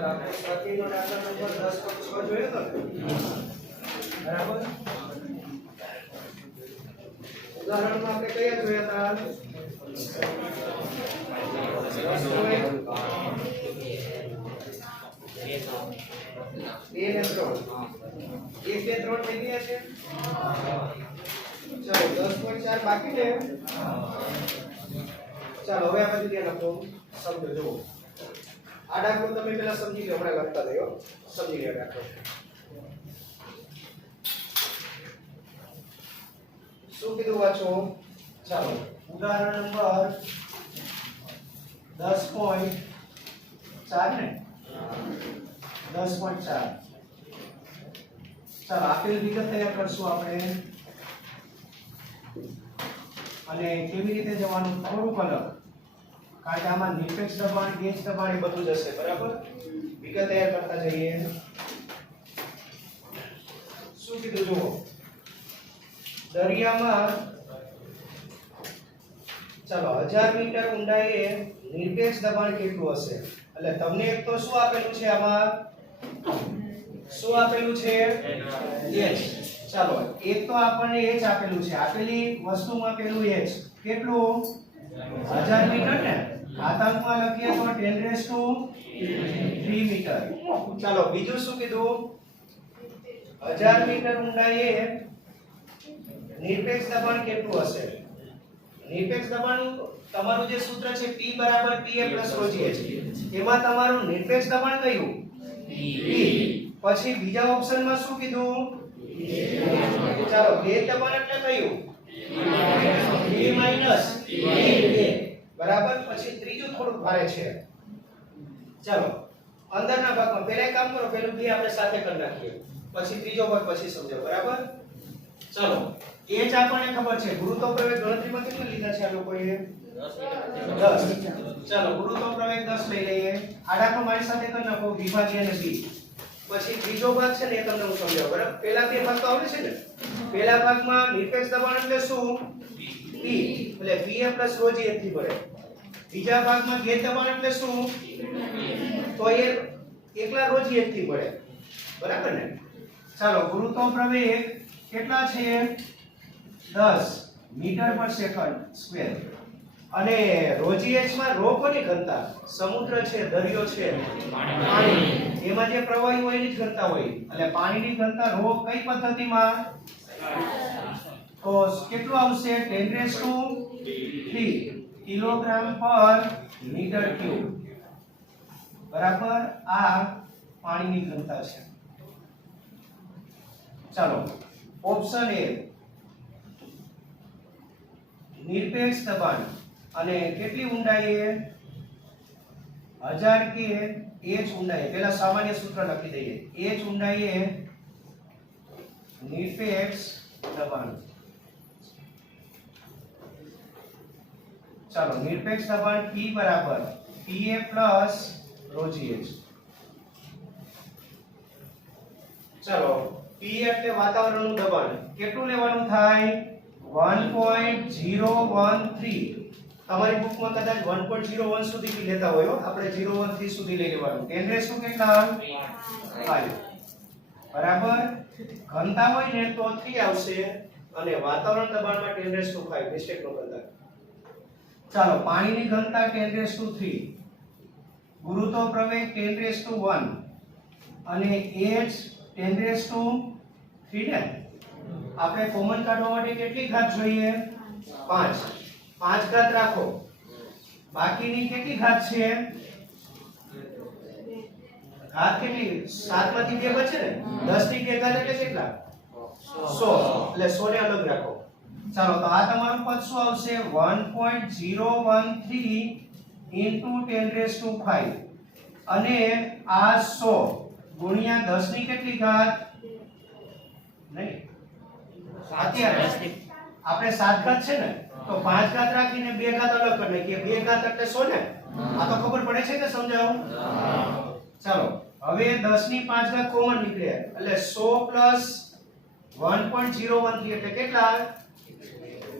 ચાલો આપણે સ્વાધ્યાયનો દાખલા નંબર 10.6 જોયો તો બરાબર ઉદાહરણમાં આપણે કયા જોયા હતા 2 ને 3 1 2 3 થઈ ગયા છે ચાલો 10.4 બાકી છે ચાલો હવે આ બધું ધ્યાન આપો સમજો જુઓ આ દાખલો તમે પહેલા સમજી લો હમણાં લખતા રહ્યો સમજી લો દાખલો શું કીધું વાંચો ચાલો ઉદાહરણ નંબર 10.4 ને 10.4 ચાલો આપેલ વિગત તૈયાર કરશું આપણે અને કેવી રીતે જવાનું થોડુંક અલગ કારણ કે આમાં નિરપેક્ષ દબાણ ગેજ દબાણ એ બધું જ હશે બરાબર વિગત તૈયાર કરતા જઈએ શું કીધું જુઓ દરિયામાં ચાલો 1000 મીટર ઊંડાઈએ નિરપેક્ષ દબાણ કેટલું હશે એટલે તમને એક તો શું આપેલું છે આમાં શું આપેલું છે h ચાલો એક તો આપણને h આપેલું છે આપેલી વસ્તુમાં પેલું h કેટલું 1000 મીટર ને ઘાતાંકમાં લખીએ તો 10⁵ મીટર ચાલો બીજું શું કીધું 1000 મીટર ઊંડાઈએ નિરપેક્ષ દબાણ કેટલું હશે નિરપેક્ષ દબાણ તમારું જે સૂત્ર છે P બરાબર PA + ρh એમાં તમારું નિરપેક્ષ દબાણ કયું P પછી બીજા ઓપ્શનમાં શું કીધું ચાલો ગેજ દબાણ એટલે કયું P - બરાબર પછી ત્રીજું થોડું ભારે છે ચાલો અંદરના ભાગમાં પહેલા એક કામ કરો પહેલું બે આપણે સાથે કરી નાખીએ પછી ત્રીજો ભાગ પછી સમજો બરાબર ચાલો h આપણને ખબર છે ગુરુત્વ પ્રવેગ ગણતરીમાં કેટલા લીધા છે આ લોકોએ 10 ચાલો ગુરુત્વ પ્રવેગ 10 લઈ લઈએ આ દાખલો મારી સાથે કરી નાખો વિભાગીય અને b પછી ત્રીજો ભાગ છે ને એ તમને હું સમજાવું બરાબર પહેલા બે ભાગ તો આવડે છે ને પહેલા ભાગમાં નિરપેક્ષ દબાણ એટલે શું P એટલે PA + ρg થી પડે બીજા ભાગમાં ગેજ દબાણ એટલે શું તો એ એકલા ρg થી પડે બરાબર ને ચાલો ગુરુત્વ પ્રવેગ કેટલા છે 10 મીટર/સેકન્ડ² અને ρh માં ρ કોની ઘનતા સમુદ્ર છે દરિયો છે પાણી એમાં જે પ્રવાહી હોય એની જ ઘનતા હોય એટલે પાણીની ઘનતા ρ કઈ પદ્ધતિમાં તો કેટલું આવશે 10⁵ કિલોગ્રામ/મીટર ક્યુબ બરાબર આ પાણીની ઘનતા છે ચાલો ઓપ્શન એ નિરપેક્ષ દબાણ અને કેટલી ઊંડાઈએ 1000 કે h ઊંડાઈએ પહેલા સામાન્ય સૂત્ર લખી દઈએ h ઊંડાઈએ નિરપેક્ષ દબાણ ચાલો નિરપેક્ષ દબાણ P બરાબર PA + ρh ચાલો P એટલે વાતાવરણનું દબાણ કેટલું લેવાનું થાય 1.013 તમારી બુકમાં કદાચ 1.01 સુધી બી લેતા હોય આપણે 013 સુધી લઈ લેવાનું 10 કેટલા 5 બરાબર ઘનતા હોય ને તો 3 આવશે અને વાતાવરણ દબાણમાં 10⁵ મિસ્ટેક નો કરતા ચાલો પાણીની ઘનતા 10⁵ ગુરુત્વ પ્રવેગ 10⁵ અને h 10⁵ ને આપણે કોમન કાઢવા માટે કેટલી ઘાત જોઈએ 5 ઘાત રાખો બાકીની કેટલી ઘાત છે ઘાત કેટલી 7 માંથી 2 બચે ને 10 ની 2 ઘાત એટલે કેટલા 100 એટલે 100 ને અલગ રાખો ચાલો તો આ તમારું પદ શું આવશે 1.013 * 10⁵ અને આ 100 ગુણ્યા 10 ની કેટલી ઘાત નહીં અત્યારે આપણે 7 ઘાત છે ને તો 5 ઘાત રાખીને 2 ઘાત અલગ કરી નાખીએ 2 ઘાત એટલે 100 ને આ તો ખબર પડે છે કે સમજાવું ચાલો હવે 10 ની 5 ઘાત કોમન નીકળે એટલે 100 + 1.013 એટલે કેટલા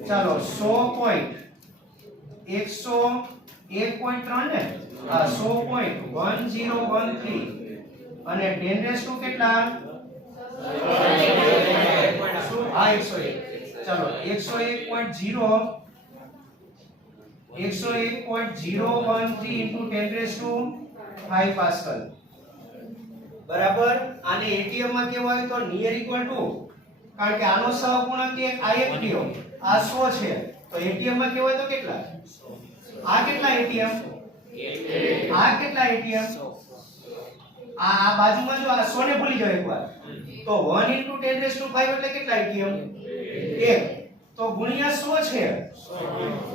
ચાલો 100.101.3 ને આ 100.1013 અને 10 રેસ ટુ કેટલા? હા 101. ચાલો 101.013 into 10 raised to 5 પાસ્કલ. બરાબર. આને એટીએમ માં કેવું આવે તો નિયર ઇક્વલ ટુ, કારણ કે આનો સહગુણક એક આ એક થયો, આ 100 છે તો એટીએમ માં કેવું હોય તો કેટલા? આ કેટલા એટીએમ? આ કેટલા એટીએમ? આ બાજુમાં જો આ 100 ને ભૂલી જાવ એકવાર તો 1 into 10 raised to 5 એટલે કેટલા એટીએમ? 1. તો ગુણ્યા 100 છે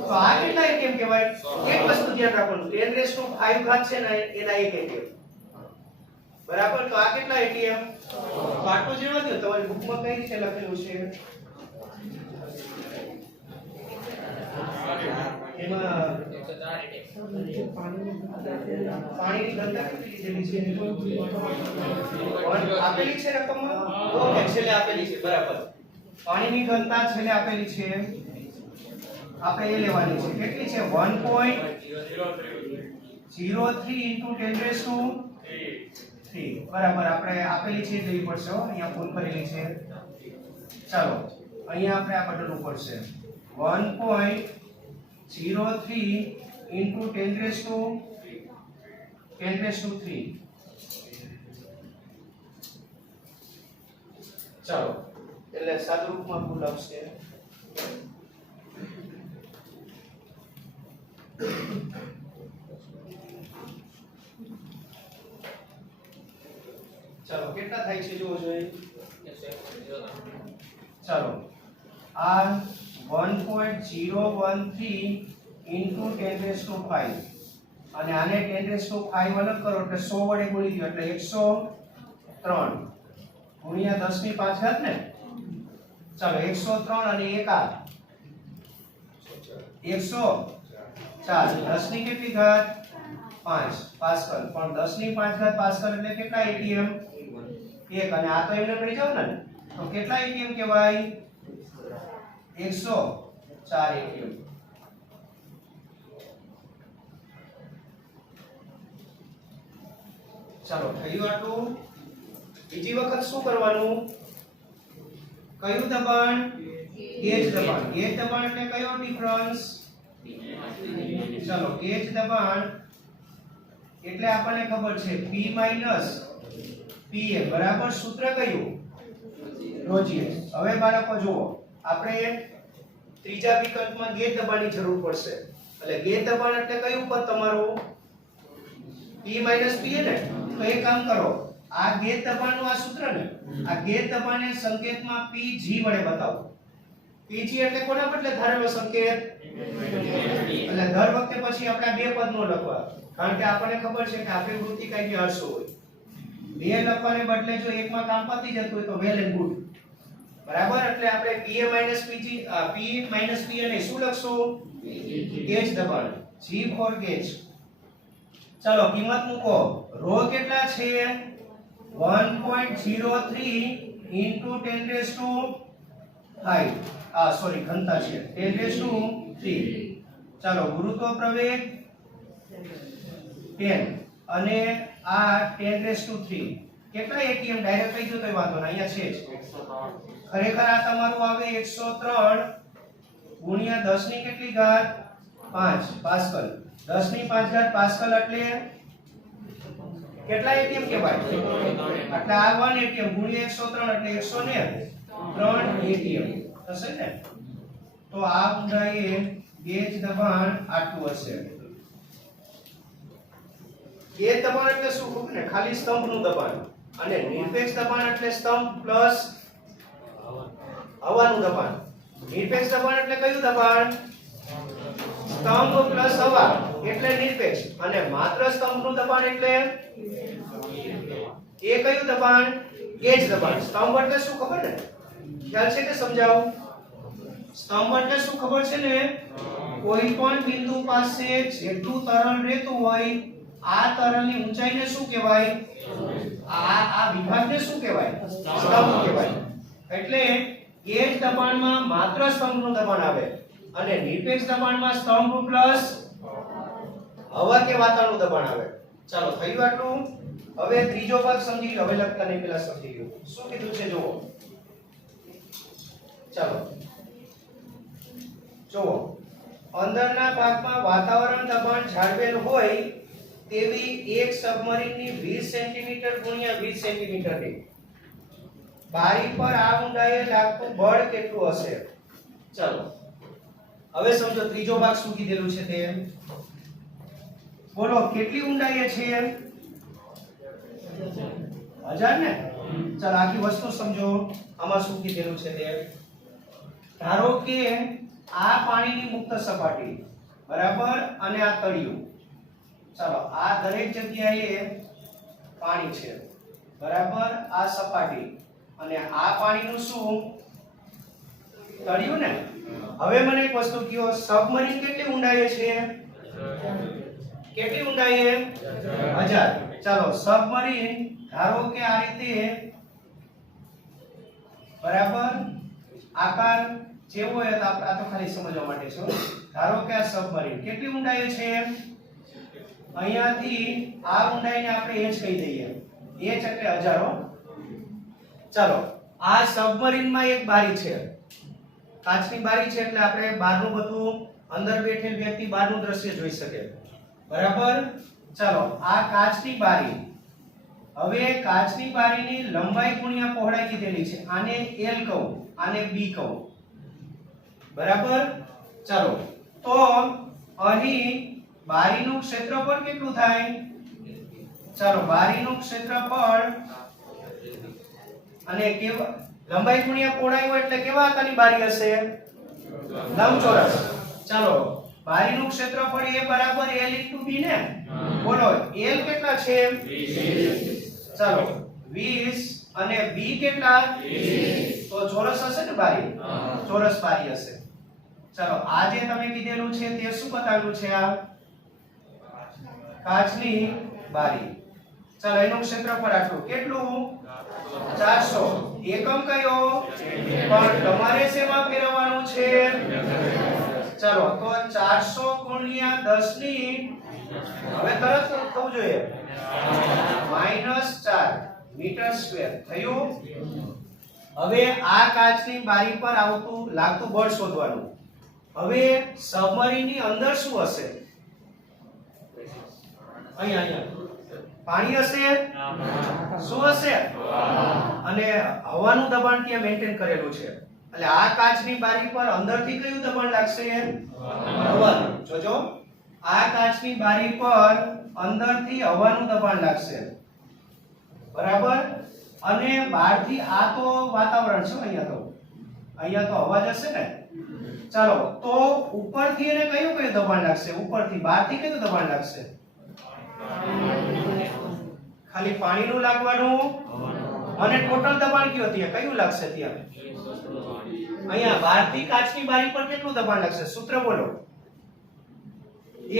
તો આ કેટલા એટીએમ કહેવાય? એક વસ્તુ ધ્યાન રાખવાનું, 10 રેસ ટુ 5 ઘાત છે ને એના એક એટીએમ. બરાબર. તો આ કેટલા એટીએમ? તો આટલું જવા દો. તમારી બુકમાં કઈ રીતે લખેલું છે? એમાં પાણીની ઘનતા કેટલી લીધેલી છે? આપેલી છે રકમમાં? ઓકે, છેલ્લે આપેલી છે. બરાબર. પાણીની ઘનતા છેલ્લે આપેલી છે, આપણે એ લેવાની છે. કેટલી છે? 1.03 into 10 raised to 3. બરાબર. આપણે આપેલી છે લેવી પડશે હો, અહીંયા ફૂલ કરેલી છે. ચાલો અહીંયા આપણે આ બદલવું પડશે. 1.03 into 10 raised to 3. ચાલો એટલે સાદું રૂપમાં ફૂલ આવશે. ચાલો કેટલા થાય છે જોવો જોઈએ. ચાલો આ 1.013 into 10 raised to 5 અને આને 10 raised to 5 અલગ કરો એટલે 100 વડે ગુણી દો એટલે 103 ગુણ્યા 10 ની 5 ઘાત ને. ચાલો 103 અને 1 આ 104. 10 ની કેટલી ઘાત? 5 પાસ્કલ. પણ 10 ની 5 ઘાત પાસ્કલ એટલે કેટલા એટીએમ? 1. અને આ તો એમને પડી જાવ ને તો કેટલા એટીએમ કહેવાય? 104 એટીએમ. ચાલો થયું આટલું. બીજી વખત શું કરવાનું? કયું દબાણ? ગેજ દબાણ. ગેજ દબાણ એટલે કયો ડિફરન્સ? ચાલો ગેજ દબાણ એટલે આપણને ખબર છે P minus PA બરાબર સૂત્ર કયું? રોજીએ. હવે બાળકો જુઓ, આપણે ત્રીજા વિકલ્પમાં ગેજ દબાણની જરૂર પડશે. એટલે ગેજ દબાણ એટલે કયું પદ તમારું? P minus PA ને. તો એક કામ કરો, આ ગેજ દબાણનું આ સૂત્ર ને, આ ગેજ દબાણને સંકેતમાં PG વડે બતાવો. PG એટલે કોના બદલે ધારેલો સંકેત? એટલે દર વખતે પછી આપણે બે પદ નો લખવા, કારણ કે આપણને ખબર છે કે આપણી વૃત્તિ કઈ બી અડસો હોય. બે લખવાને બદલે જો એકમાં કામ પતી જતું હોય તો વેલ એન્ડ ગુડ. બરાબર. એટલે આપણે PA minus PG P minus PA ને શું લખશું? ગેજ દબાણ. G for gauge. ચાલો કિંમત મૂકો. રો કેટલા છે? 1.03 into 10 raised to 5. સોરી ઘનતા છે 10 raised to 3. ચાલો ગુરુત્વ પ્રવેગ 10 અને આ 10 raised to 3. કેટલા એટીએમ? ડાયરેક્ટ કહી દો તો વાંધો નહીં, અહીંયા છે જ. ખરેખર આ તમારું આવે 103 ગુણ્યા 10 ની કેટલી ઘાત? 5 પાસ્કલ. 10 ની 5 ઘાત પાસ્કલ એટલે કેટલા એટીએમ કહેવાય? એટલે આ 1 એટીએમ ગુણ્યા 103 એટલે 103 એટીએમ થશે ને. તો આ ઊંડાઈએ ગેજ દબાણ આટલું હશે. ગેજ દબાણ એટલે શું ખબર ને? ખાલી સ્તંભનું દબાણ. અને નિરપેક્ષ દબાણ એટલે સ્તંભ પ્લસ હવાનું દબાણ. નિરપેક્ષ દબાણ એટલે કયું દબાણ? સ્તંભ પ્લસ હવા એટલે નિરપેક્ષ. અને માત્ર સ્તંભનું દબાણ એટલે એ કયું દબાણ? ગેજ દબાણ. સ્તંભ એટલે શું ખબર ને? ખ્યાલ છે કે સમજાવું? સ્તંભ એટલે શું ખબર છે ને? કોઈ પણ બિંદુ પાસે જેટલું તરલ રહેતું હોય આ તરલની ઊંચાઈને શું કહેવાય? આ વિભાગને શું કહેવાય? સ્તંભ કહેવાય. એટલે ગેજ દબાણમાં માત્ર સ્તંભનું દબાણ આવે અને નિરપેક્ષ દબાણમાં સ્તંભ પ્લસ હવા કે વાતાવરણનું દબાણ આવે. ચાલો થયું આટલું. હવે ત્રીજો ભાગ સમજી લો. હવે લખતા નહીં પેલા સમજી લો શું કીધું છે જુઓ. ચાલો જુઓ, અંદરના ભાગમાં વાતાવરણ દબાણ જાળવેલ હોય તેવી એક સબમરીનની 20 સેન્ટીમીટર ગુણ્યા 20 સેન્ટીમીટર ની બારી પર આ ઊંડાઈએ લાગતું બળ કેટલું હશે? ચાલો હવે સમજો ત્રીજો ભાગ શું કીધેલું છે તે બોલો. કેટલી ઊંડાઈએ છે? 1000 ને. ચાલો આખી વસ્તુ સમજો. આમાં શું કીધેલું છે તે ધારો કે આ પાણીની મુક્ત સપાટી બરાબર અને આ તળિયું. ચાલો આ દરેક જગ્યાએ પાણી છે બરાબર, આ સપાટી અને આ પાણીનું શું તળિયું ને. હવે મને એક વસ્તુ કહો, સબમરીન કેટલી ઊંડાઈએ છે? કેટલી ઊંડાઈએ? 1000. ચાલો સબમરીન ધારો કે આ રીતે બરાબર આકાર જેવો હોય તો આ તો ખાલી સમજવા માટે છે. ધારો કે આ સબમરીન કેટલી ઊંડાઈએ છે? અહીંયાથી આ ઊંડાઈને આપણે h કહી દઈએ. h એટલે 1000. ચાલો આ સબમરીનમાં એક બારી છે, કાચની બારી છે એટલે આપણે બહારનું બધું અંદર બેઠેલ વ્યક્તિ બહારનું દ્રશ્ય જોઈ શકે બરાબર. ચાલો આ કાચની બારી. હવે કાચની બારીની લંબાઈ ગુણ્યા પહોળાઈ કીધેલી છે. આને L કહું, આને B કહું બરાબર. ચાલો તો અહીં બારીનું ક્ષેત્રફળ કેટલું થાય? ચાલો બારીનું ક્ષેત્રફળ અને કેવા લંબાઈ ગુણ્યા પહોળાઈ હોય એટલે કેવા આકારની બારી હશે? લંબચોરસ. ચાલો બારીનું ક્ષેત્રફળ A બરાબર L * B ને. બોલો L કેટલા છે? 20. ચાલો 20 અને B કેટલા? 20. તો ચોરસ હશે ને બારી? ચોરસ બારી હશે. ચાલો આ જે તમે કીધેલું છે તે શું બતાવેલું છે? આ કાચની બારી. ચાલો એનું ક્ષેત્રફળ આટલું. કેટલું? 400. એકમ કયો? પણ તમારે શેમાં ફેરવવાનું છે? ચાલો તો 400 ગુણ્યા 10 ની હવે તરત થવું જોઈએ -4 મીટર સ્ક્વેર થયું. હવે આ કાચની બારી પર આવતું લાગતું બળ શોધવાનું. હવે સબમરીનની અંદર શું હશે? અહીંયા પાણી હશે? શું હશે? અને હવાનું દબાણ ત્યાં મેન્ટેન કરેલું છે એટલે આ કાચની બારી પર અંદરથી કયું દબાણ લાગશે? હવાનું. જોજો આ કાચની બારી પર અંદરથી હવાનું દબાણ લાગશે બરાબર. અને બહારથી આ તો વાતાવરણ છે. અહીંયા તો હવા જ હશે ને. ચાલો તો ઉપરથી એને કયું દબાણ લાગશે? ઉપરથી. બહારથી કયું દબાણ લાગશે? ખાલી પાણીનું લાગવાનું અને ટોટલ દબાણ કયું લાગશે ત્યાં? અહીંયા બહારથી કાચની બારી પર કેટલું દબાણ લાગશે? સૂત્ર બોલો.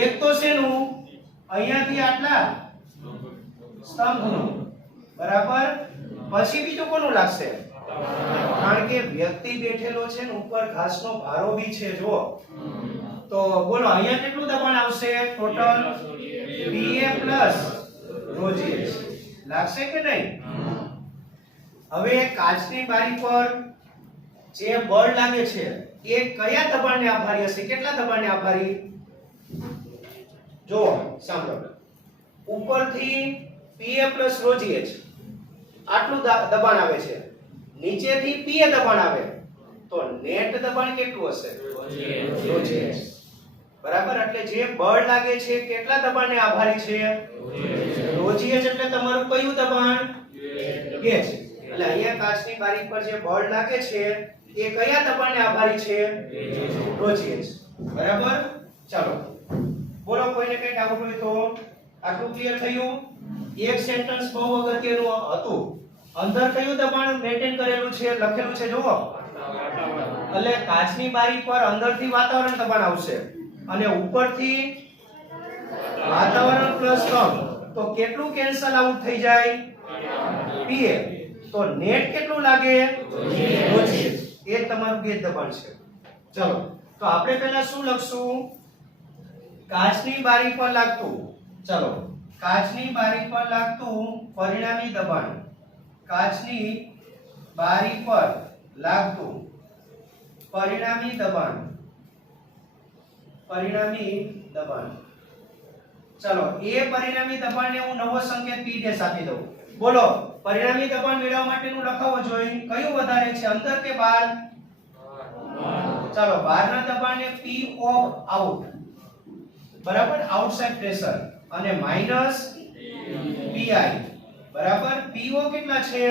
એક તો શેનું? અહીંયાથી આટલા સ્તંભનું બરાબર. પછી બીજું કોનું લાગશે? કારણ કે વ્યક્તિ બેઠેલો છે ને ઉપર ઘાસનો ભારો બી છે. જુઓ તો બોલો અહીંયા કેટલું દબાણ આવશે? ટોટલ Pa + ρg લાગશે કે નહીં? હવે કાચની બારી પર જે બળ લાગે છે એ કયા દબાણને આભારી હશે? કેટલા દબાણને આભારી? જો સાંભળો, ઉપરથી Pa + ρgh આટલું દબાણ આવે છે, નીચેથી Pa દબાણ આવે તો નેટ દબાણ કેટલું હશે? ρgh બરાબર. એટલે જે બળ લાગે છે કેટલા દબાણને આભારી છે? ρgh એટલે તમારું કયું દબાણ? ગેજ. એટલે અહીંયા કાચની બારી પર જે બળ લાગે છે એ કયા દબાણને આભારી છે? ρgh બરાબર. ચાલો બોલો કોઈને કઈ ડાઉટ હોય તો. આટલું ક્લિયર થયું? એક સેન્ટેન્સ બહુ અગત્યનું હતું. અંદર કયું દબાણ મેન્ટેન કરેલું છે લખેલું છે જુઓ. એટલે કાચની બારી પર અંદરથી વાતાવરણ દબાણ આવશે અને ઉપરથી વાતાવરણ પ્લસ સ્તંભ. તો કેટલું કેન્સલ આઉટ થઈ જાય? Pa. તો નેટ કેટલું લાગે? ρgh. એ તમારું ગેજ દબાણ છે. ચલો તો આપણે પહેલા શું લખશું? કાચની બારી પર લાગતું, ચલો, કાચની બારી પર લાગતું પરિણામી દબાણ, કાચની બારી પર લાગતું પરિણામી દબાણ, પરિણામી દબાણ, ચલો એ પરિણામી દબાણને હું નવો સંકેત P ડેશ આપી દઉં. બોલો પરિણામી દબાણ મેળવવા માટેનું લખાવો જોઈએ, કયું વધારે છે, અંદર કે બહાર? ચાલો બહારના દબાણને P ઓફ આઉટ, બરાબર, આઉટસાઇડ પ્રેશર, અને માઈનસ PI, બરાબર. PO કેટલા છે?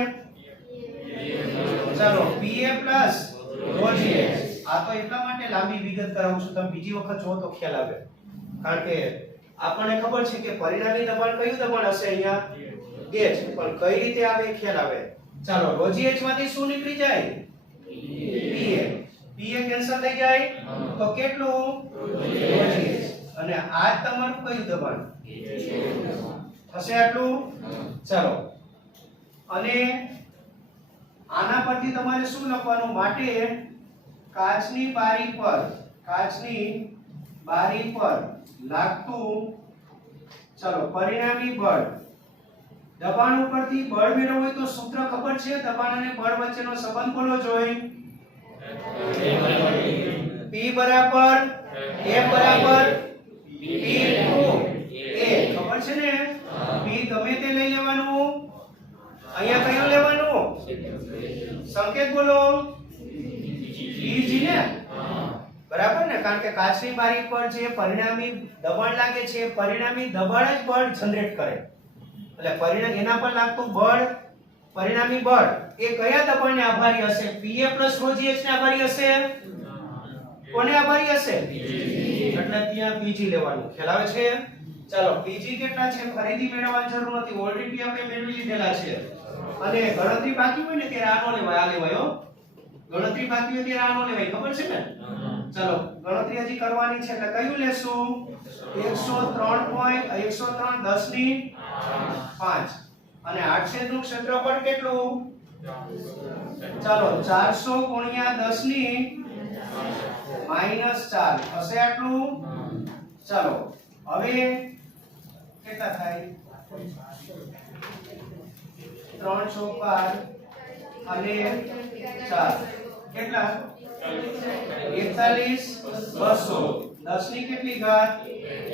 ચાલો PA પ્લસ ρGH. આ તો એટલા માટે લાંબી વિગત કરાવું છું, તમે બીજી વખત જો તો ખ્યાલ આવે, કારણ કે આપણને ખબર છે કે પરિણામી દબાણ કયું દબાણ હશે અહીંયા? ગેજ, પણ કઈ રીતે આવે ખ્યાલ આવે. ચાલો ρGH માંથી શું નીકળી જાય? PA કેન્સલ થઈ જાય તો કેટલું? ρGH. અને આ તમારું કયું દબાણ થશે? આટલું. ચાલો, અને આના પરથી તમારે શું લખવાનું? માટે કાચની બારી પર, કાચની બારી પર લાગતું, ચાલો, પરિણામી બળ, દબાણ ઉપરથી બળ મેળવવું હોય તો સૂત્ર ખબર છે? દબાણ અને બળ વચ્ચેનો સંબંધ બોલો જોઈએ. P બરાબર F બરાબર P/A. ખબર છે ને? P ગમે તે લઈ લેવાનું, અહીંયા કયું લેવાનું? સંકેત બોલો. PG ને, બરાબર ને? કારણ કે કાચની બારી પર જે પરિણામી દબાણ લાગે છે, પરિણામી દબાણ જ બળ જનરેટ કરે, એટલે પરિણામ એના પર લાગતું બળ, પરિણામી બળ એ કયા દબાણને આભારી હશે? PA પ્લસ ρGH ને આભારી હશે. કોને આભારી હશે? એટલે ત્યાં PG લેવાનું. ખ્યાલ આવે છે? ચાલો PG કેટલા છે ફરીથી મેળવવાની જરૂર નથી, ઓલરેડી આપણે મેળવી લીધેલા છે. અને ગણતરી બાકી હોય ને ત્યારે આનો લેવાય, આ લેવાય હો. ગણતરી બાકી હોય ત્યારે આનો લેવાય, ખબર છે ને? ચાલો ગણતરી હજી કરવાની છે, એટલે કયું લેશું? 103 10 ની 5. અને આડછેદનું ક્ષેત્રફળ કેટલું? ચાલો 400 ગુણ્યા 10 ની -4 હશે આટલું. ચાલો હવે કેટલા થાય? 3 × 12 અને 4 કેટલા? 41 200. 10 ની કેટલી ઘાત?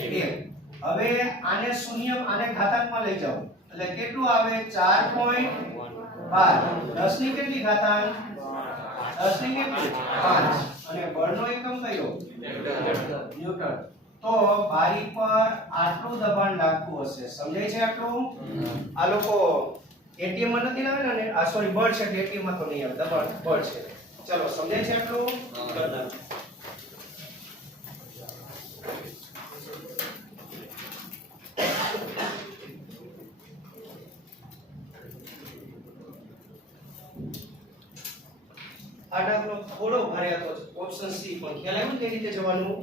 1. હવે આને શૂન્ય, આને ઘાતાંકમાં લઈ જાઓ એટલે કેટલું આવે? 4.12. 10 ની કેટલી ઘાતાંક? 10 ની કેટલી? 5. અને બળનો એકમ કયો? ન્યૂટન. તો બારી પર આટલું દબાણ લાગતું હશે, સમજાય છે આટલું? આ લોકો એટીએમ માં નથી લાવે ને, આ સોરી બળ છે, એટીએમ માં તો નહીં આવે, દબાણ બળ છે. ચલો સમજાય છે આટલું? આ દાખલો થોડો ભારે હતો, ઓપ્શન સી, પણ ખ્યાલ આવ્યો કઈ રીતે જવાનું?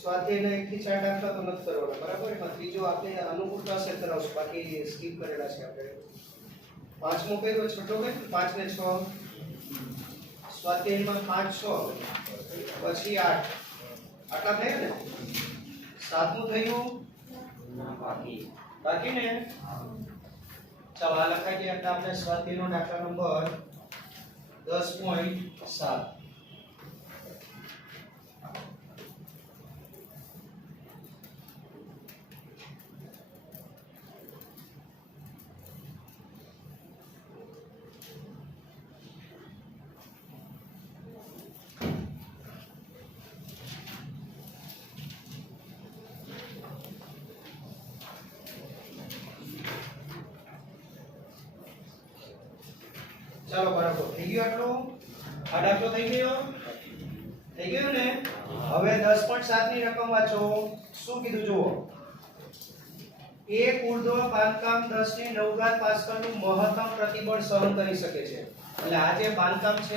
સ્વાધ્યાયના 1 થી 4 દાખલા તો નથી કરવાના, બરાબર? એમાં ત્રીજો આપણે અનુકૂળતા હશે કરાવશું, બાકી સ્કીપ કરેલા છે આપણે. પાંચમો કયો? છઠ્ઠો કયો? 5 ને 6 સ્વાધ્યાયમાં 5 6 પછી 8 આટલા થયા ને. સાતમું થયું બાકી ને. ચાલો આ લખાઈ ગયા એટલે આપણે સ્વાધ્યાયનો દાખલા નંબર 10.7. ચાલો બરાબર થઈ ગયું આટલું. આ દાખલો થઈ ગયો ને. હવે 10.7 ની રકમ વાંચો. શું કીધું જુઓ. એક ઉર્ધ્વ બાંધકામ 10 ની 9 ઘાત પાસ્કલ નું મહત્તમ પ્રતિબળ સહન કરી શકે છે. એટલે આ જે બાંધકામ છે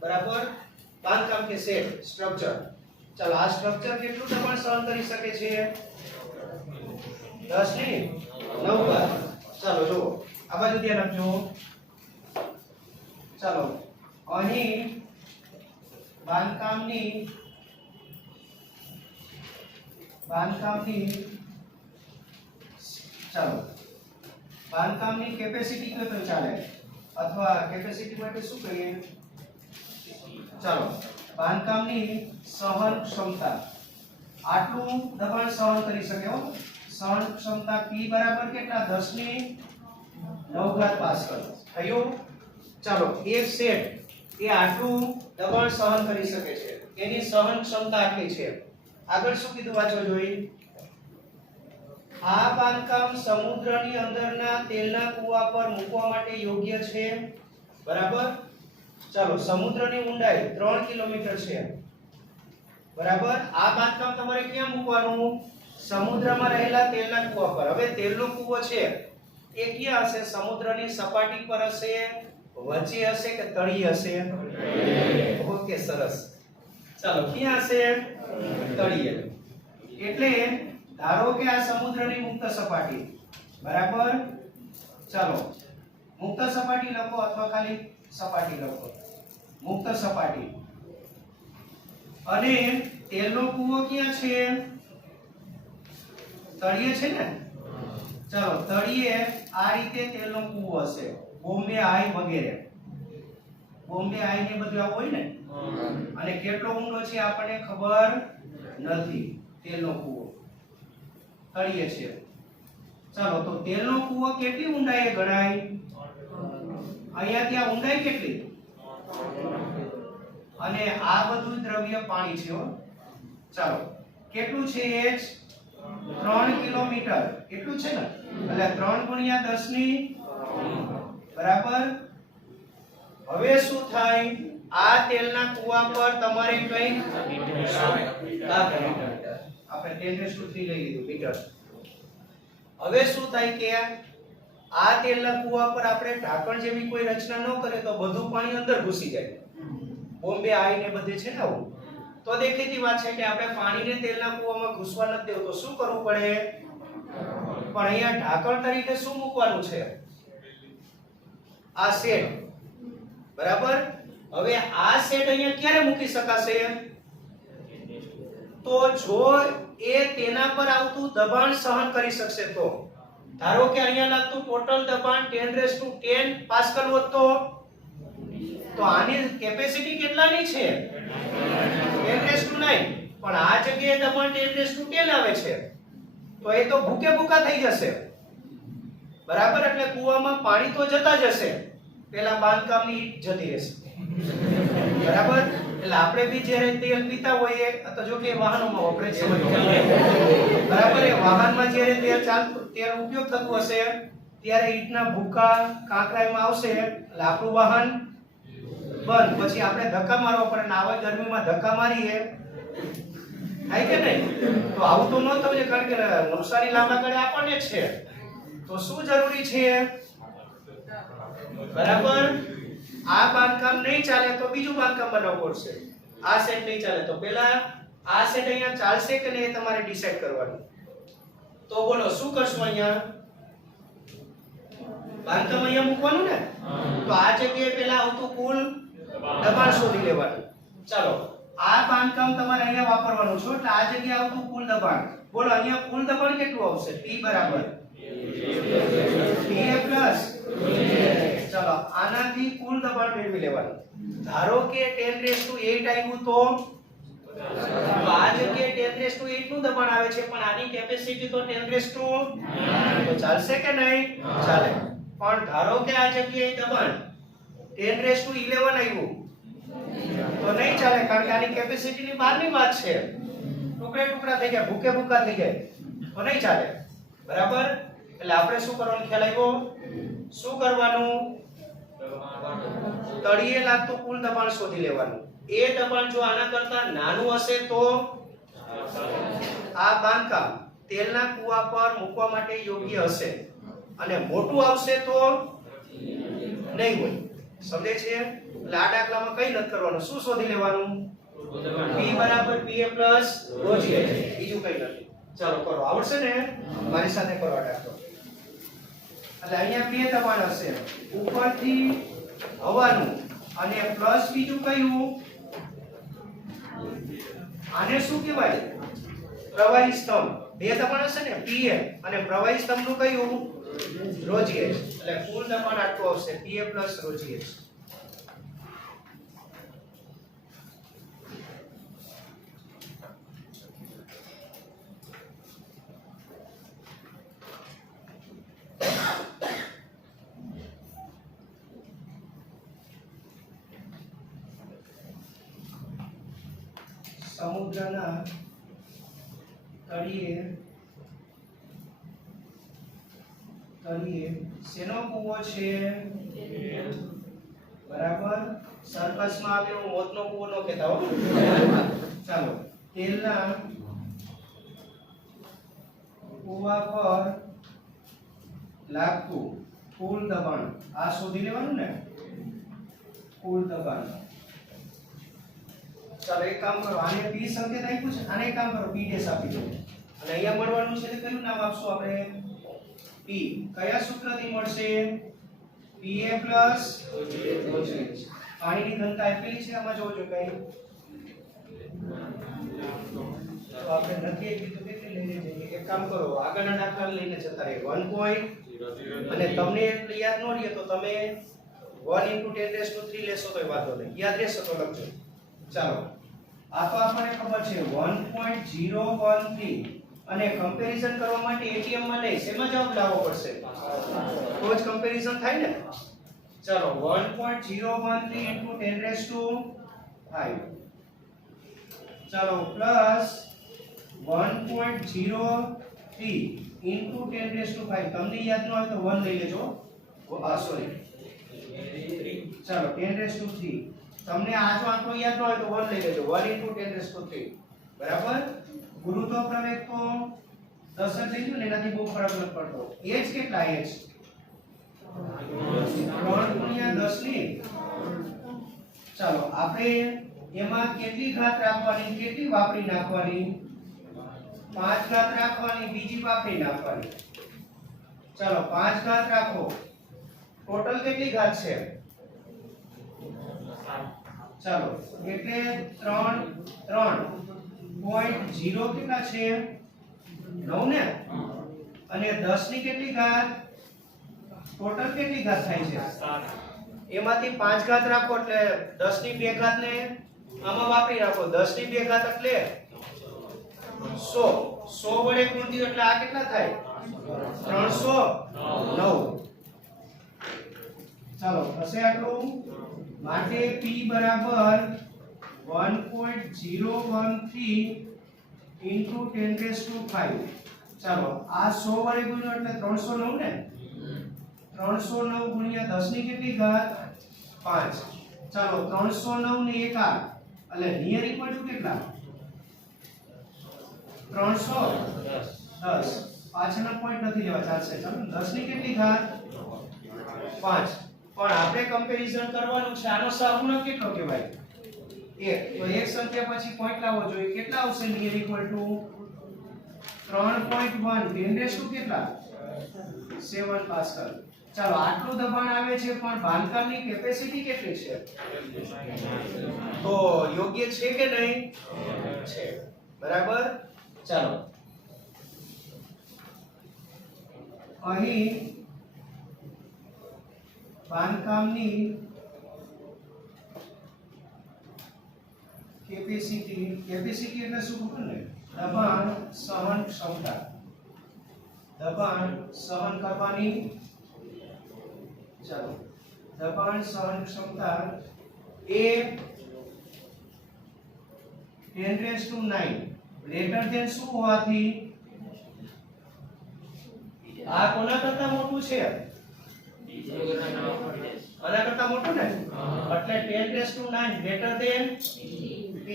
બરાબર, બાંધકામ કે સેટ સ્ટ્રક્ચર. ચાલો આ સ્ટ્રક્ચર કેટલું દબાણ સહન કરી શકે છે? 10 ની 9 ઘાત. ચાલો જુઓ આ બાજુ ધ્યાન આપજો. ચાલો અહીં બાંધકામની કેપેસિટી કયો તો ચાલે, અથવા કેપેસિટી માટે શું કહીએ? ચાલો બાંધકામની સહન ક્ષમતા આટલું દબાણ સહન કરી શકે હો. સહન ક્ષમતા P બરાબર કેટલા? 10 ની 9 ઘાત પાસ્કલ થયું. ચાલો એક સેટ એ આટલું દબાણ સહન કરી શકે છે, એની સહન ક્ષમતા આટલી છે. આગળ શું કીધું વાંચો જોઈ. આ બાંધકામ સમુદ્રની અંદરના તેલના કૂવા પર મૂકવા માટે યોગ્ય છે, બરાબર? ચાલો સમુદ્રની ઊંડાઈ 3 કિલોમીટર છે, બરાબર? આ બાંધકામ તમારે ક્યાં મૂકવાનું? સમુદ્રમાં રહેલા તેલના કૂવા પર. હવે તેલનો કૂવો છે એ ક્યાં હશે? સમુદ્રની સપાટી પર હશે, વચ્ચે હશે કે તળિયે હશે? ઓકે સરસ. ચાલો ક્યાં હશે? તળિયે. એટલે ધારો કે આ સમુદ્રની મુક્ત સપાટી, બરાબર? ચાલો મુક્ત સપાટી લખો અથવા ખાલી સપાટી લખો. મુક્ત સપાટી. અને તેલનો કૂવો ક્યાં છે? તળિયે છે ને. ચાલો તળિયે આ રીતે તેલનો કૂવો હશે. બોમ્બે આઈ વગેરે. બોમ્બે આઈ ને બધું આવું હોય ને. અને કેટલો ઊંડો છે આપણને ખબર નથી. તેલનો કૂવો તળિયે છે. ચાલો તો તેલનો કૂવો કેટલી ઊંડાઈએ ગણાય? અહીંયા ત્યાં ઊંડાઈ કેટલી? અને આ બધું દ્રવ્ય પાણી છે હો. ચાલો કેટલું છે? h 3 કિલોમીટર એટલું છે ને. એટલે 3 ગુણ્યા 10 ની, બરાબર? હવે શું થાય? આ તેલના કૂવા પર તમારે કંઈક આપણે 10⁻³ લઈ લીધું મીટર. હવે શું થાય કે આ તેલના કૂવા પર આપણે ઢાંકણ જેવી કોઈ રચના ન કરે તો બધું પાણી અંદર ઘૂસી જાય. બોમ્બે આઈ ને બધે છે ને આવું. તો દેખીતી વાત છે કે આપણે પાણીને તેલના કૂવામાં ઘૂસવા નથી દેવું. તો શું કરવું પડે? પણ અહીંયા ઢાંકણ તરીકે શું મૂકવાનું છે? આ સેટ, બરાબર? હવે આ સેટ અહીંયા ક્યારે મૂકી શકાશે? તો જો એ તેના પર આવતું દબાણ સહન કરી શકશે તો. ધારો કે અહીંયા લાગતું ટોટલ દબાણ 10⁻10 પાસ્કલ હોત તો આની કેપેસિટી કેટલાની છે? 10⁻9. પણ આ જગ્યાએ દબાણ 10⁻10 આવે છે તો એ તો ભૂકે ભૂકા થઈ જશે, બરાબર? એટલે કૂવામાં પાણી તો જતા જશે, પેલા બાંધકામની ઈટ જતી રહેશે, બરાબર? એટલે આપણે બી જ્યારે તેલ પીતા હોઈએ તો જો કે વાહનોમાં વપરાય છે, બરાબર? એ વાહનમાં જ્યારે તેલ ઉપયોગ થતું હશે ત્યારે ઈટના ભૂકા કાંકરામાં આવશે એટલે આપણું વાહન બંધ. પછી આપણે ધક્કા મારવા પડે. આવા ગરમીમાં ધક્કા મારીએ થાય કે નહીં? તો આવું તો ન થવું જોઈએ, કારણ કે નુકસાની લાંબા ગાળે આપણને જ છે. તો શું જરૂરી છે? બરાબર? આ બાંધકામ નહીં ચાલે તો બીજું બાંધકામ બનાવવું પડશે. આ સેટ નહીં ચાલે તો પેલા આ સેટ અહીંયા ચાલશે કે નહીં તમારે ડિસાઈડ કરવાનું. તો બોલો શું કરશું અહીંયા? બાંધકામ અહીંયા મૂકવાનું ને? તો આ જગ્યાએ પહેલા આવતું કુલ દબાણ શોધી લેવાનું. ચાલો આ બાંધકામ તમારે અહીંયા વાપરવાનું છે એટલે આ જગ્યાએ આવતું કુલ દબાણ. બોલો અહીંયા કુલ દબાણ કેટલું આવશે? P બરાબર PA પ્લસ. ચાલો આનાથી કુલ દબાણ મેળવી લેવાનું. ધારો કે 10⁸ આવ્યું તો આ જગ્યાએ 10⁸ નું દબાણ આવે છે પણ આની કેપેસિટી તો 10⁻, તો ચાલશે કે નહીં? ચાલે. પણ ધારો કે આ જગ્યાએ દબાણ 10⁻11 આવ્યું તો નહીં ચાલે, કારણ કે આની કેપેસિટીની બહારની વાત છે. ટુકડે ટુકડા થઈ ગયા, ભૂકે ભૂકા થઈ ગયા, તો નહીં ચાલે. બરાબર? એટલે આપણે શું કરવાનું ખ્યાલ આવ્યો? શું કરવાનું? તળિયે લાગતું કુલ દબાણ શોધી લેવાનું. એ દબાણ જો આના કરતા નાનું હશે તો આ બાંધકામ તેલના કુવા પર મૂકવા માટે યોગ્ય હશે, અને મોટું આવશે તો નહીં હોય. સમજે છે? એટલે આ દાખલામાં કઈ નથી કરવાનું, શું શોધી લેવાનું? P બરાબર PA પ્લસ ρg, બીજું કઈ નથી. ચાલો કરો, આવડશે ને? મારી સાથે કરો આ દાખલો. એટલે અહીંયા બે દબાણ હશે, ઉપરથી હવાનું અને પ્લસ બીજું કયું? આને શું કહેવાય? પ્રવાહી સ્તંભ. બે દબાણ હશે ને, PA અને પ્રવાહી સ્તંભનું કયું? ρgh. એટલે કુલ દબાણ આટલું આવશે, PA પ્લસ ρgh. સમુદ્રના તળિયે શેનો કૂવો છે? બરાબર. સર્કસમાં આવેલો મોતનો કૂવો નો કહેતા હો. ચાલો, તેલના કૂવા પર લાગતું કુલ દબાણ આ શોધી લેવાનું ને, કુલ દબાણ. ચાલો એક કામ કરો, આને P સંકેત આપ્યું છે, આને એક કામ કરો P' આપી દો, અને અહીંયા મળવાનું છે તો કયું નામ આપશું આપણે? P. કયા સૂત્રથી મળશે? PA plus ρgh. પાણીની ઘનતા આપેલી છે આમાં, જોજો કઈ તો આપણે નથી આપી તો કેટલી લઈને જઈએ? એક કામ કરો, આગળના દાખલા લઈને જતા રહે 1 પોઈન્ટ, અને તમને યાદ ન રહે તો તમે 1 * 10⁻³ લેશો તોય વાંધો નહીં, યાદ રહેશે તો લખજો. ચાલો આ તો આપણને ખબર છે 1.013, અને કમ્પેરીઝન કરવા માટે એટીએમ માં નહીં, શેમાં જવાબ લાવવો પડશે? તો જ કમ્પેરીઝન થાય ને. ચાલો 1.013 * 10⁵5, ચાલો પ્લસ 1.03 * 10⁵5. તમને યાદ ન આવે તો 1 લઈ લેજો. સોરી, ચાલો 10⁻³ તમને આ જો આંકડો યાદ ન હોય તો 1 લઈ લેજો. 1 * 10⁻³ બરાબર. ગુરુત્વ પ્રવેગ તો 10 જ લઈ લો ને, એનાથી બહુ ફરક નથી પડતો. h કેટલા? h 3 * 10 ની. ચાલો આપણે એમાં કેટલી ઘાત રાખવાની, કેટલી વાપરી નાખવાની? 5 ઘાત રાખવાની, બીજી વાપરી નાખવાની. ચાલો 5 ઘાત રાખો. ટોટલ કેટલી ઘાત છે? ચાલો એટલે 3.0 કેટલા છે? 9 ને. અને 10 ની કેટલી ઘાત? ટોટલ કેટલી ઘાત થાય છે? 7. એમાંથી 5 ઘાત રાખો એટલે 10 ની 2 ઘાત ને આમાં વાપરી રાખો. 10 ની 2 ઘાત એટલે 100. 100 વડે ગુણી એટલે આ કેટલા થાય? 309. ચાલો હશે આટલું. માટે P બરાબર 1.013 * 10⁵5. ચાલો આ 100 વડે ગુણ્યો એટલે 309 ને. 309 ગુણ્યા 10 ની કેટલી ઘાત? 5. ચાલો 309 ને 1 આ એટલે નિયર ઇક્વલ ટુ કેટલા? 310. પાછળના પોઈન્ટ નથી લેવા, ચાલશે. ચાલો 10 ની કેટલી ઘાત? 5. પણ આપણે કમ્પેરીઝન કરવાનું છે, આનો સહગુણક કેટલો કહેવાય? 1 તો એક સંખ્યા પછી પોઈન્ટ લાવવો જોઈએ કેટલા આવશે નિયર ઇક્વલ ટુ 3.1 10 કેટલા 7 પાસ્કલ ચાલો આટલું દબાણ આવે છે પણ બાંધકામની કેપેસિટી કેટલી છે તો યોગ્ય છે કે નહીં છે બરાબર ચાલો અહીં બાંધકામની કેપેસિટી એટલે શું ખબર ને દબાણ સહન ક્ષમતા દબાણ સહન કરવાની ચાલો દબાણ સહન ક્ષમતા એ 10⁹ ગ્રેટર ધેન શું હોવાથી આ કોના કરતા મોટું છે આના કરતા મોટું ને એટલે 10⁹ ગ્રેટર ધેન p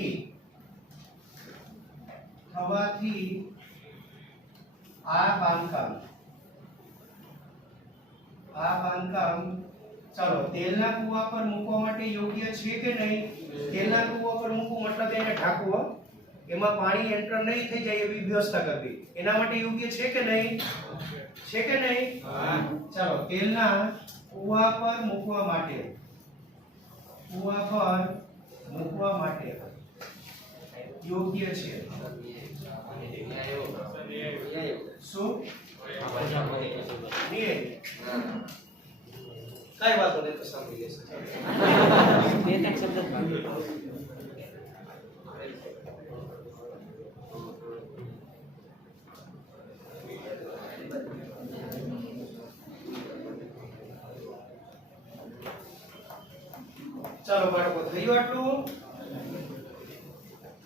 થવાથી આ બાંધકામ ચાલો તેલના કુવા પર મૂકવા માટે યોગ્ય છે કે નહીં તેલના કુવા પર મૂકવું મતલબ એને ઢાંકવો એમાં પાણી એન્ટર નહીં થઈ જાય એવી વ્યવસ્થા કરવી એના માટે યોગ્ય છે કે નહીં ચાલો તેલના કુવા પર મૂકવા માટે યોગ્ય છે શું કઈ વાતો ને તો સાંભળી લેશે બે તક શબ્દ ચાલો બાળકો થયું આટલું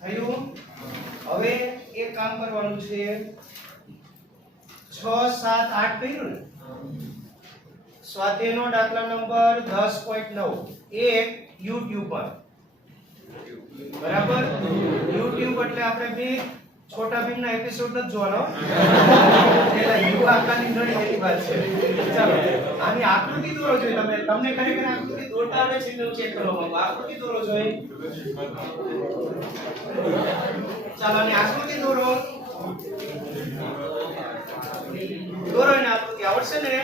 થયું હવે એક કામ કરવાનું છે 6 7 8 કર્યું ને સ્વાધ્યાયનો દાખલા નંબર 10.9 એક YouTube પર બરાબર YouTube એટલે આપણે બે છોટા ભીમના એપિસોડ ન જોવાનો પેલા યુ આકારની નળી એની વાત છે ચાલો આની આકૃતિ દોરો જોઈએ તમને ખરેખર આકૃતિ દોરતા આવે છે એટલે ચેક કરો આકૃતિ દોરો જોઈએ ચાલો આની આકૃતિ દોરો એની આકૃતિ આવડશે ને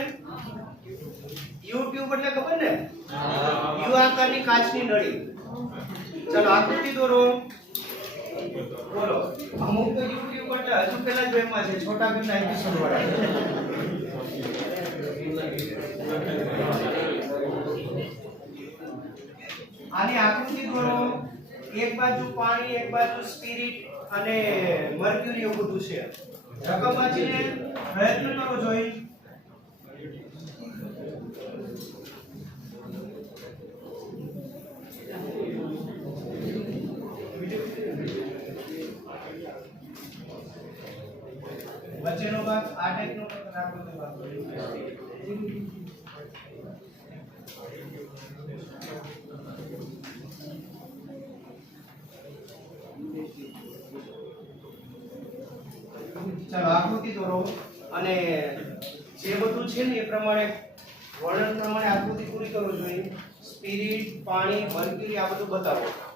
YouTube એટલે ખબર ને યુ આકારની કાચની નળી ચાલો આકૃતિ દોરો બોલો અમુક તો YouTube એટલે હજુ પહેલા જ વેબમાં છે છોટા ભીમના એપિસોડ વાળા આની આકૃતિ દોરો એક બાજુ પાણી એક બાજુ સ્પિરિટ અને મર્ક્યુરી એવું બધું છે રકમ વાંચીને પ્રયત્ન કરો જોઈ વચ્ચેનો ભાગ આ ટાઈપનો રાખો તો ભાગ ચાલો આકૃતિ દોરો અને જે બધું છે ને એ પ્રમાણે વર્ણન પ્રમાણે આકૃતિ પૂરી કરવી જોઈએ સ્પિરિટ પાણી મર્ક્યુરી આ બધું બતાવો